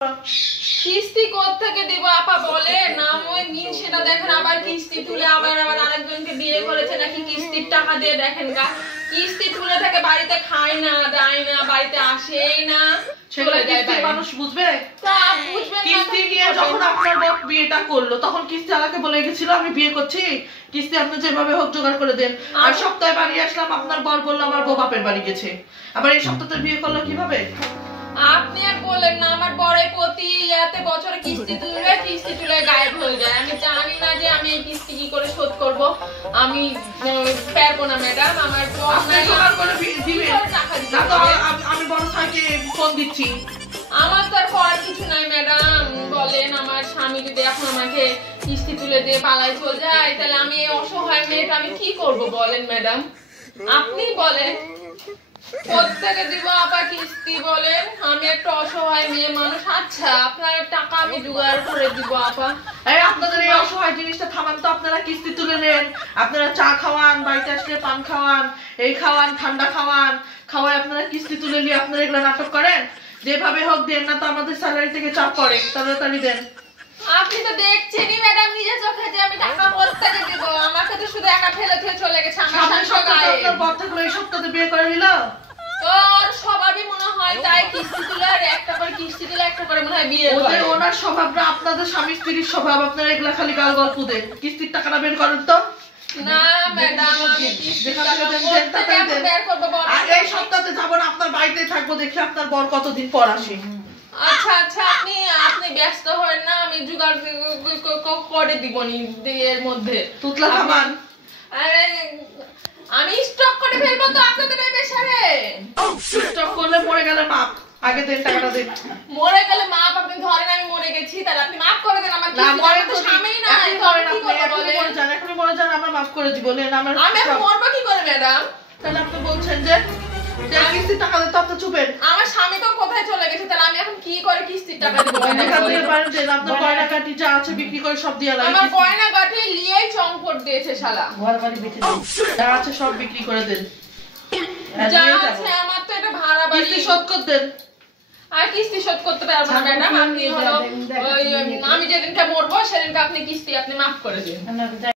কিস্তি কোত্থেকে দিব আপা বলেন? ওই মিন সেটা দেখেন, আবার কিস্তি তুলে আবার আরেকজনকে বিয়ে করেছে নাকি কিস্তির টাকা দিয়ে। দেখেন গা, কিস্তি তুলে থেকে বাড়িতে খায় না, দেয় না, বাড়িতে আসেই না। সেগুলো কিস্তির মানুষ বুঝবে? কিস্তি নিয়ে যখন আপনার বউ বিয়েটা করলো তখন কিস্তি আলাকে বলে গেছিল আমি বিয়ে করছি, কিস্তি আপনি যেভাবে হোক জোগাড় করে দেন। আর সপ্তাহে বাড়ি আসলাম, আপনার বর বললো আমার বউ বাপের বাড়ি গেছে। আবার এই সপ্তাহে বিয়ে করলো কিভাবে? আপনি আর বলেন না, আমার বড় প্রতি এতে বছরে কিস্তি তুলে গায়েব হয়ে যায়। আমি জানি না যে আমি এই কিস্তি কি করে শোধ করব। আমি পারবো না ম্যাডাম, আমার আমি বড় স্যারকে ফোন দিচ্ছি। আমার তো আর করার কিছু নাই ম্যাডাম। বলেন, আমার স্বামী যদি এখন আমাকে কিস্তি তুলে দিয়ে পালায় চলে যায়, তাহলে আমি এই অসহায় মেয়েটা আমি কি করব বলেন ম্যাডাম? আপনি বলেন কোত্থেকে দিব আপা কিস্তি বলেন? আমি একটা অসহায় মেয়ে মানুষ। আচ্ছা, আপনার টাকা আমি জোগাড় করে দিব আপা। এই আপনাদের এই অসহায় জিনিসটা থামান তো। আপনারা কিস্তি তুলে নেন, আপনারা চা খাওয়ান, বাড়িতে আসলে পান খাওয়ান, এই খাওয়ান, ঠান্ডা খাওয়ান, খাওয়ায় আপনারা কিস্তি তুলে নিয়ে আপনারা এগুলো নাটক করেন। যেভাবে হোক দেন, না তো আমাদের স্যালারি থেকে চাপ পড়ে, তাড়াতাড়ি দেন। আপনি তো দেখছেনই ম্যাডাম নিজের চোখে যে আমি টাকা কোত্থেকে দিব। আমাকে তো শুধু একা ফেলে দিয়ে চলে গেছে। সামনের সপ্তাহে আপনার বর থাকলে এই সপ্তাহে বিয়ে করে নিল। তোর স্বভাবই মনে হয় তাই, কিস্তি তুলে আর একটা করে কিস্তি দিলে একটা করে মনে হয় বিয়ে করে। ওনার স্বভাবটা আপনাদের স্বামী স্ত্রীর স্বভাব। আপনারা এগুলা খালি গাল গল্প দেন। কিস্তির টাকাটা বের করেন তো। না ম্যাডাম, আমি কিস্তির টাকা বের করব। এই সপ্তাহে যাব না, আপনার বাড়িতে থাকবো, দেখি আপনার বর কতদিন পর আসে। আচ্ছা আচ্ছা, আপনি ব্যস্ত হন না, আমি জোগাড় করে দিবনি এর মধ্যে। তুতলা থামান। আরে আমি স্টক করে ফেলবো তো আপনাদের এই পেশারে। স্টক করলে মরে গেলে মাপ, আগে দেন টাকাটা দেন। মরে গেলে মাপ আপনি ধরেন আমি মরে গেছি, তাহলে আপনি মাফ করে দেন। আমার কিস্তি তো স্বামীই না, আমি কি করব বলেন? এখন মরে যান, আমরা মাফ করে দিব। নেন আমার। আমি মরবো কি করে ম্যাডাম? তাহলে আপনি বলছেন যে কিস্তির টাকা দিতে আপনি চুপেন। আমার স্বামী তো কোথায় চলে গেছে, তাহলে আমি এখন কি করে কিস্তির টাকা দিব? আপনার গয়না গাটি যা আছে বিক্রি করে সব দিয়ে লাগবে। আমার গয়না গাটি লিয়েই চম্পট দিয়েছে শালা। ঘর বাড়ি বেঁচে দেন, যা আছে সব বিক্রি করে দেন। যা আছে আমার তো এটা ভাড়া বাড়ি, কিস্তি শোধ করে দেন। আর কিস্তি শোধ করতে পারবো না ম্যাডাম। আপনি হলো আমি যেদিনকে মরবো সেদিনকে আপনি কিস্তি আপনি মাফ করে দিন।